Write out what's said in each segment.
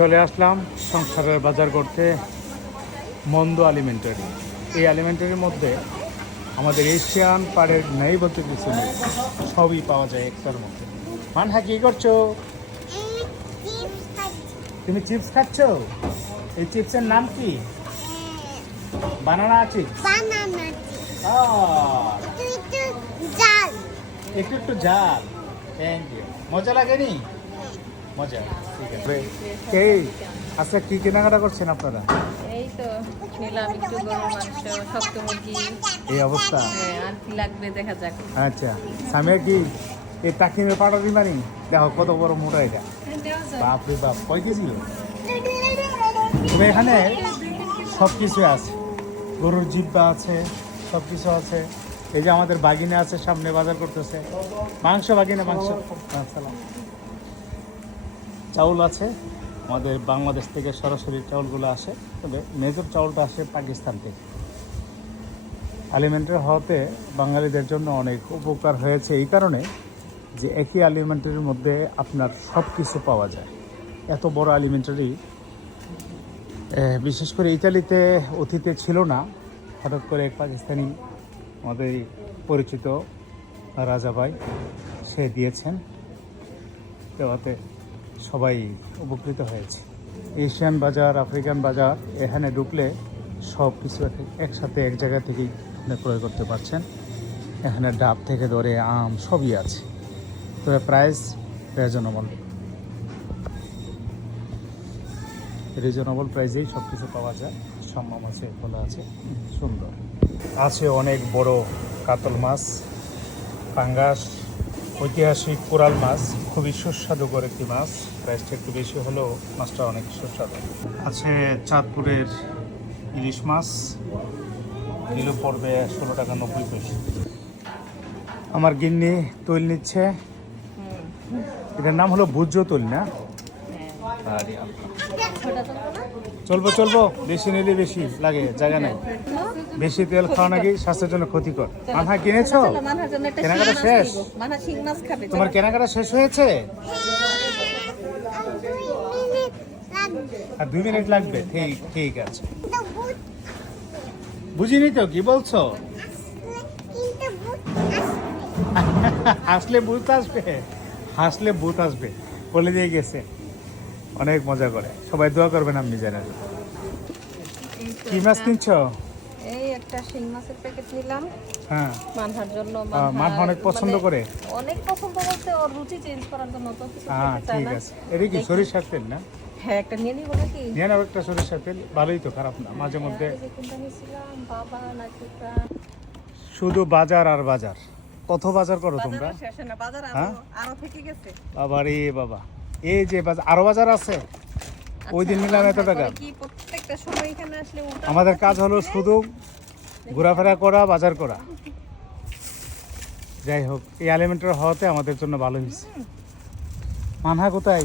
চলে আসলাম সংসারের বাজার করতে মন্দ এলিমেন্টারি। এই এলিমেন্টারির মধ্যে আমাদের এশিয়ান পাড়ের নেই বলতে কিছু নেই, সবই পাওয়া যায় একটার মধ্যে। মানহা কি করছো? তুমি চিপস খাচ্ছ? এই চিপসের নাম কি? Banana chips. একটু একটু ঝাল। Thank you. মজা লাগেনি? মজা, ঠিক আছে। এই আচ্ছা, কি কেনাকাটা করছেন আপনারা? এই তো নিলাম একটু গরুর মাংস, শক্ত মুরগি। এই অবস্থা? হ্যাঁ, আর কি লাগবে দেখা যাক। আচ্ছা, সামিয়া কি এই টাকিমে পাটা দিবানি? দেখো কত বড় মোটা এটা। বাপ রে বাপ, কয় কেজি? তবে এখানে সব কিছু আছে, গরুর জিব্বা আছে, সব কিছু আছে। এই যে আমাদের বাগিনা আছে, সামনে বাজার করতেছে মাংস, বাগিনা মাংস। আসসালাম। চাউল আছে, আমাদের বাংলাদেশ থেকে সরাসরি চাউলগুলো আসে, তবে মেজর চাউলটা আসে পাকিস্তান থেকে। এলিমেন্টারি হওয়াতে বাঙালিদের জন্য অনেক উপকার হয়েছে এই কারণে যে একই এলিমেন্টারির মধ্যে আপনার সব কিছু পাওয়া যায়। এত বড় এলিমেন্টারি বিশেষ করে ইতালিতে অতীতে ছিল না, হঠাৎ করে এক পাকিস্তানি আমাদের পরিচিত রাজা ভাই সে দিয়েছেন, দেওয়াতে সবাই উপকৃত হয়েছে। এশিয়ান বাজার, আফ্রিকান বাজার, এখানে ঢুকলে সব কিছু একসাথে এক জায়গা থেকেই ক্রয় করতে পারছেন। এখানে ডাব থেকে ধরে আম সবই আছে, তবে প্রাইস রিজনেবল প্রাইসেই সব কিছু পাওয়া যায়। সম্মান আছে, খোলা আছে, সুন্দর আছে। অনেক বড় কাতল মাছ, পাঙ্গাস, ঐতিহাসিক কোরাল মাছ, খুবই সুস্বাদুকর একটি মাছ। প্রাইসটা একটু বেশি হলেও মাছটা অনেক সুস্বাদু আছে। চাঁদপুরের ইলিশ মাছ কিলো পড়বে 16 টাকা 90 পয়সা। আমার গিন্নি তৈল নিচ্ছে, এটার নাম হলো ভুজ্য তৈল না? চলবো চলবো, বেশি নিলে বেশি লাগে, জায়গা নেই। বেশি তেল খাওয়া নাকি স্বাস্থ্যের জন্য ক্ষতিকর। মাথা কিনেছো? কেনাকাটা শেষ? তোমার কেনাকাটা শেষ হয়েছে? আর 2 মিনিট লাগবে? ঠিক ঠিক আছে। বুঝিনি তো, কি বলছো? হাসলে ভূত আসবে, হাসলে ভূত আসবে বলে দিয়ে গেছে। অনেক মজা করে, সবাই দোয়া করবেন। আপনি জানেন কি মাছ কিনছো? এই একটা শিং মাছের প্যাকেট নিলাম। হ্যাঁ, মানহার জন্য। মানহা অনেক পছন্দ করে। অনেক পছন্দ করতে, ওর রুচি চেঞ্জ করার জন্য তো কিছু হ্যাঁ, খেতে চায় ঠিক না। আছে। এটা কি সরিষার তেল না? হ্যাঁ, একটা নিয়ে নিব নাকি? নিয়ে নাও একটা সরিষার তেল, ভালোই তো, খারাপ না। মাঝে মধ্যে এই যে কোনটা নিয়েছিলাম, বাবা নাকি শুধু বাজার আর বাজার। কত বাজার করো তোমরা? বাজার শেষ না, বাজার হ্যাঁ? আরো থেকে গেছে। বাবা রে বাবা, এই যে বাজার, আরো বাজার আছে। ওই দিন নিলাম এত টাকা। কি প্রত্যেকটা সময় এখানে আসলে আমাদের কাজ হলো শুধু ঘোরাফেরা করা, বাজার করা। যাই হোক, এই এলিমেন্টারি হওয়াতে আমাদের জন্য ভালো হয়েছে। মানহা কোথায়,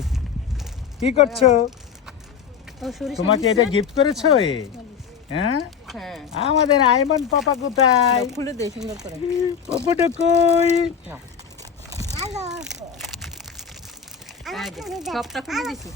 কি করছো? তোমাকে এটা গিফট করেছো? হ্যাঁ, আমাদের আইমান পাপা কোথায়? খুলে দে সুন্দর করে। পাপাটা কই? সবটা খুলে দিছি।